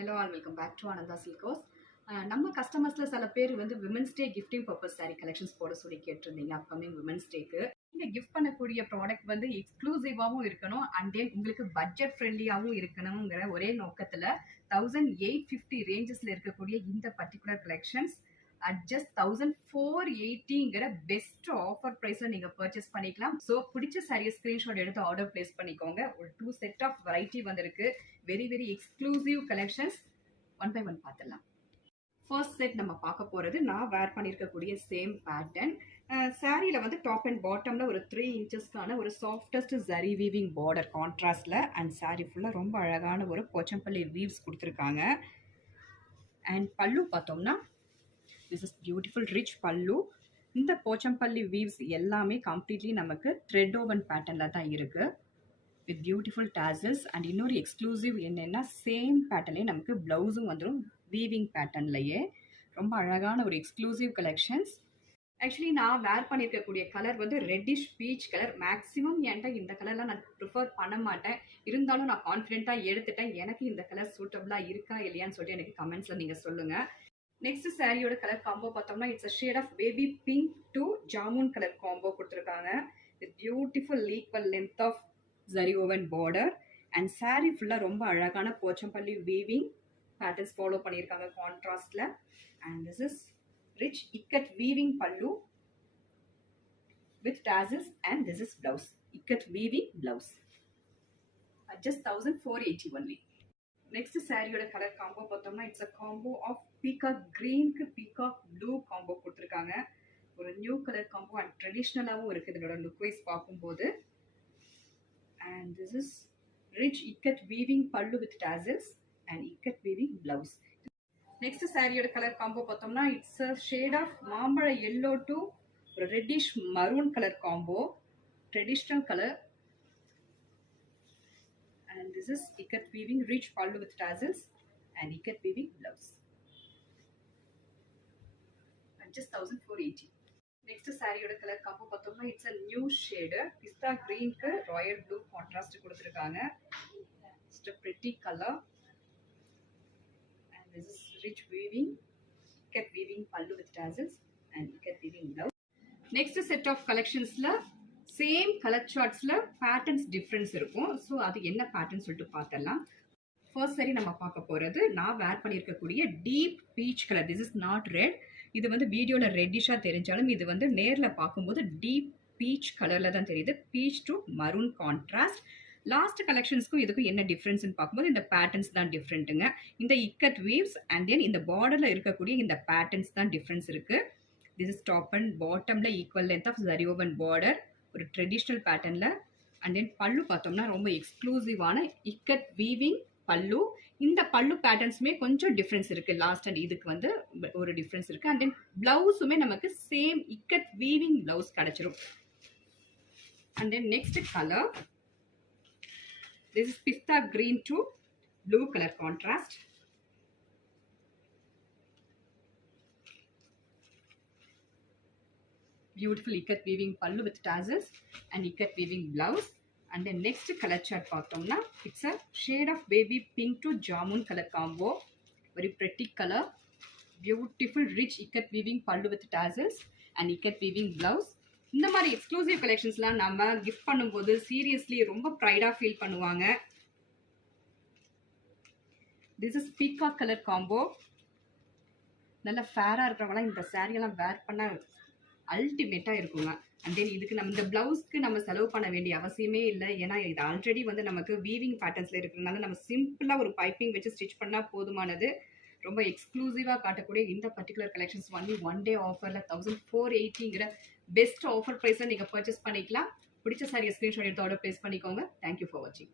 Hello all, welcome back to Ananda Silkos. நம்ம கஸ்டமர்ஸ்ல சில பேர் வந்து women's day gifting purpose sorry collections போட சொல்லி கேட்டிருந்தீங்க. அப்கமிங் விமென்ஸ் டேக்கு நீங்க கிஃப்ட் பண்ணக்கூடிய ப்ராடக்ட் வந்து எக்ஸ்க்ளூசிவாகவும் இருக்கணும் அண்ட் தென் உங்களுக்கு பட்ஜெட் ஃப்ரெண்ட்லியாகவும் இருக்கணுங்கிற ஒரே நோக்கத்துல 1850 ரேஞ்சஸ்ல இருக்கக்கூடிய இந்த பர்டிகுலர் கலெக்ஷன்ஸ் அட் ஜஸ்ட் 1480ங்கிற பெஸ்ட் ஆஃபர் பிரைஸ்ல நீங்க பர்ச்சேஸ் பண்ணிக்கலாம். ஸோ பிடிச்ச சாரியை ஸ்கிரீன்ஷாட் எடுத்து ஆர்டர் பிளேஸ் பண்ணிக்கோங்க. ஒரு 2 செட் ஆஃப் வெரைட்டி வந்திருக்கு. Very very exclusive collections. One by one பார்த்துடலாம். ஃபர்ஸ்ட் செட் நம்ம பார்க்க போகிறது நான் வேர் பண்ணியிருக்கக்கூடிய சேம் பேட்டர்ன். சாரியில் வந்து டாப் அண்ட் பாட்டமில் ஒரு 3 இன்ச்சஸ்க்கான ஒரு சாஃப்டஸ்ட் ஜரி வீவிங் பார்டர் கான்ட்ராஸ்டில் அண்ட் சாரி ஃபுல்லாக ரொம்ப அழகான ஒரு போச்சம்பள்ளி வீவ்ஸ் கொடுத்துருக்காங்க. அண்ட் பல்லு பார்த்தோம்னா திஸ் இஸ் பியூட்டிஃபுல் ரிச் பல்லு. இந்த போச்சம்பள்ளி வீவ்ஸ் எல்லாமே கம்ப்ளீட்லி நமக்கு த்ரெட் ஓவன் பேட்டர்னில் தான் இருக்குது வித் பியூட்டிஃபுல் டாசல்ஸ். அண்ட் இன்னொரு எக்ஸ்க்ளூசிவ் என்னென்னா சேம் பேட்டர்ன்லேயே நமக்கு ப்ளவுஸும் வந்துடும் வீவிங் பேட்டர்ன்லையே. ரொம்ப அழகான ஒரு எக்ஸ்க்ளூசிவ் கலெக்ஷன்ஸ். ஆக்சுவலி நான் வேர் பண்ணியிருக்கக்கூடிய கலர் வந்து ரெட்டிஷ் பீச் கலர். மேக்ஸிமம் என்கிட்ட இந்த கலர்லாம் நான் ப்ரிஃபர் பண்ண மாட்டேன். இருந்தாலும் நான் கான்ஃபிடென்ட்டாக எடுத்துட்டேன். எனக்கு இந்த கலர் சூட்டபுளாக இருக்கா இல்லையான்னு சொல்லிட்டு எனக்கு கமெண்ட்ஸில் நீங்கள் சொல்லுங்கள். நெக்ஸ்ட் சாரியோட கலர் காம்போ பார்த்தோம்னா it's a shade of baby pink to jamun colour combo கொடுத்துருக்காங்க with beautiful equal length of zari woven border. And sari ஃபுல்லாக ரொம்ப அழகான போச்சம்பள்ளி வீவிங் பேட்டர்ன்ஸ் ஃபாலோ பண்ணியிருக்காங்க கான்ட்ராஸ்டில். And this is rich ikat weaving pallu with tassels and this is blouse ikat weaving blouse at just 1480 only. Next சாரியோட colour combo பார்த்தோம்னா it's a combo of peacock கிரீனுக்கு peacock blue combo கொடுத்துருக்காங்க. ஒரு நியூ கலர் காம்போ அண்ட் ட்ரெடிஷ்னலாகவும் இருக்குது இதோட look wise பார்க்கும்போது. And this is rich ikat weaving pallu with tassels and ikat weaving blouse. Next saree color combo pathomna it's a shade of maambala yellow to reddish maroon color combo, traditional color. And this is ikat weaving rich pallu with tassels and ikat weaving blouse at just 1480. Next சாரியோட colour combo பார்த்தோம்னா it's a new shade pista கிரீனுக்கு royal blue contrast கொடுத்துருக்காங்க. It's a pretty colour and this is rich weaving ikat weaving pallu with tassels and ikat weaving blouse. Next set of கலெக்ஷன்ஸில் same colour சார்ட்ஸில் patterns difference இருக்கும். So அது என்ன pattern சொல்லிட்டு பார்த்துடலாம். First sorry நம்ம பார்க்க போகிறது நான் வேர் பண்ணியிருக்கக்கூடிய deep peach colour. This is not red. இது வந்து வீடியோவில் ரெட்டிஷாக தெரிஞ்சாலும் இது வந்து நேரில் பார்க்கும்போது டீப் பீச் கலரில் தான் தெரியுது. Peach to maroon contrast. Last கலெக்ஷன்ஸ்க்கும் இதுக்கும் என்ன டிஃப்ரென்ஸ்னு பார்க்கும்போது இந்த பேட்டர்ன்ஸ் தான் டிஃப்ரெண்ட்டுங்க. இந்த இக்கட் வீவ்ஸ் அண்ட் தென் இந்த பார்டரில் இருக்கக்கூடிய இந்த பேட்டர்ன்ஸ் தான் டிஃப்ரென்ஸ் இருக்குது. திஸ் இஸ் டாப் அண்ட் பாட்டமில் equal length of zari woven border ஒரு ட்ரெடிஷ்னல் பேட்டர்னில். அண்ட் தென் பல்லு பார்த்தோம்னா ரொம்ப எக்ஸ்க்ளூசிவான இக்கட் வீவிங் பல்லு. இந்த பல்லு பேட்டர்ன்ஸுமே கொஞ்சம் டிஃப்ரென்ஸ் இருக்குது. லாஸ்ட் அண்ட் இதுக்கு வந்து ஒரு டிஃப்ரென்ஸ் இருக்குது. அண்ட் தென் பிளவுஸுமே நமக்கு சேம் இக்கட் வீவிங் பிளவுஸ் கிடைச்சிரும். And then next colour this is pista green to blue colour contrast. Beautiful ikat weaving pallu with tassels and ikat weaving blouse. And then next color chart பார்த்தோம்னா it's a shade of baby pink to jamun color combo. Very pretty color. Beautiful rich ikat weaving pallu with tassels and ikat weaving blouse. இந்த மாதிரி exclusive கலெக்ஷன்ஸ்லாம் நம்ம gift பண்ணும்போது seriously ரொம்ப ப்ரைடாக feel பண்ணுவாங்க. This is peacock colour combo. நல்ல ஃபேராக இருக்கிறவங்களாம் இந்த சாரியெல்லாம் வேர் பண்ண அல்டிமேட்டாக இருக்குங்க. அண்ட் தென் இதுக்கு நம்ம இந்த ப்ளவுஸ்க்கு நம்ம செலவு பண்ண வேண்டிய அவசியமே இல்லை. ஏன்னா இது ஆல்ரெடி வந்து நமக்கு வீவிங் பேட்டர்ன்ஸில் இருக்கிறதுனால நம்ம சிம்பிளாக ஒரு பைப்பிங் வச்சு ஸ்டிச் பண்ணால் போதுமானது. ரொம்ப எக்ஸ்க்ளூசிவாக காட்டக்கூடிய இந்த particular collections only one day ஆஃபரில் 1480ங்கிற பெஸ்ட் ஆஃபர் ப்ரைஸில் நீங்கள் பர்ச்சேஸ் பண்ணிக்கலாம். பிடிச்ச சாரியை ஸ்க்ரீன்ஷாட் எடுத்து ஆர்டர் ப்ளேஸ் பண்ணிக்கோங்க. தேங்க்யூ ஃபார் வாட்சிங்.